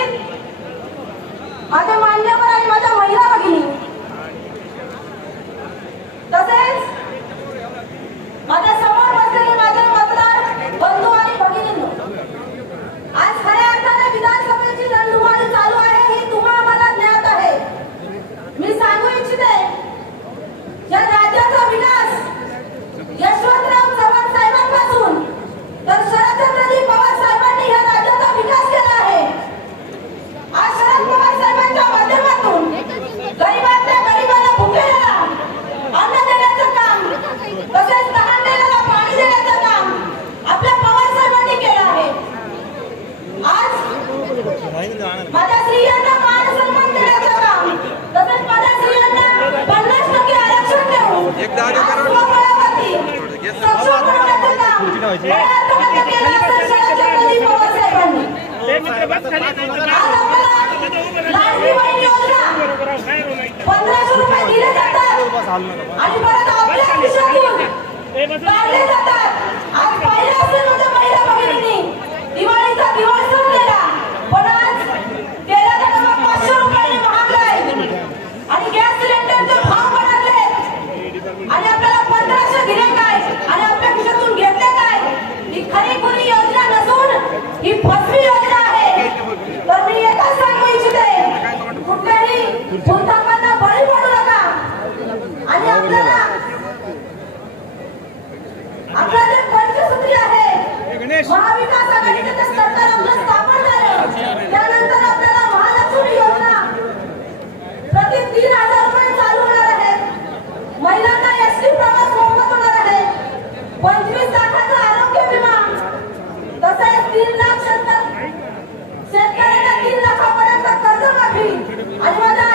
उपस्थित माझे मान्यवर आणि माझ्या महिला भगिनी, तसेच माझ्या समोर बसलेले माझे मतदार बंधू आणि भगिनींनो, आज खऱ्या अर्थाने विधानसभेची रणधुमाळी चालू आहे ही तुम्हाला मला ज्ञात आहे। मी सांगू इच्छिते, या राज्याचा विकास यशवंतराव चव्हाण साहेबांपासून तर शरदचंद्रजी पवार साहेबांनी या राज्याचा विकास केला आहे। आज शरद पवार साहेबांच्या माध्यमातून गरीबातल्या गरीबाला भुकेला अन्न देण्याचं काम, तसेच तहानलेल्याला पाणी देण्याचं काम आपल्या पवार साहेबांनी केलं आहे। आज माझ्या स्त्रियांना मान सन्मान देण्याचं काम, तसेच माझ्या स्त्रियांना 50% आरक्षण देऊन स्वबळावरती सक्षम बनवण्याचं काम केलं असेल शरदचंद्रजी पवार साहेबांनी। लाडकी बहीण योजना 1500 रुपये दिले जातात आणि परत आपल्या खिशातून काढले जातात। आज पाहिलं असेल म्हणजे महिला भगिनींनी दिवाळीचा दिवस संपलेला, पण आज तेलाचा डबा 500 रुपयांनी महागलाय आणि गॅस सिलेंडरचे भाव वाढले आणि आपल्याला 1500 दिले काय आणि आपल्या खिशातून घेतले काय? ही खरी खुरी योजना नसून ही फसवी योजना आहे। तर मी एकच सांगू इच्छिते, कुठल्याही भूलथापांना बळी पडू नका आणि आपल्याला आपला जे पंचसूत्री आहे, महाविकास आघाडीचे जे सरकार आपलं स्थापन झालं, त्यानंतर आपल्याला महालक्ष्मी योजना प्रति 3000 रुपये चालू होणार आहे। महिलांना एसटी प्रवास मोफत होणार आहे। 25 लाखाचा आरोग्य विमा, तसेच 3 लाख शेतकऱ्यांना 3 लाखापर्यंत कर्जमाफी आणि माझ्या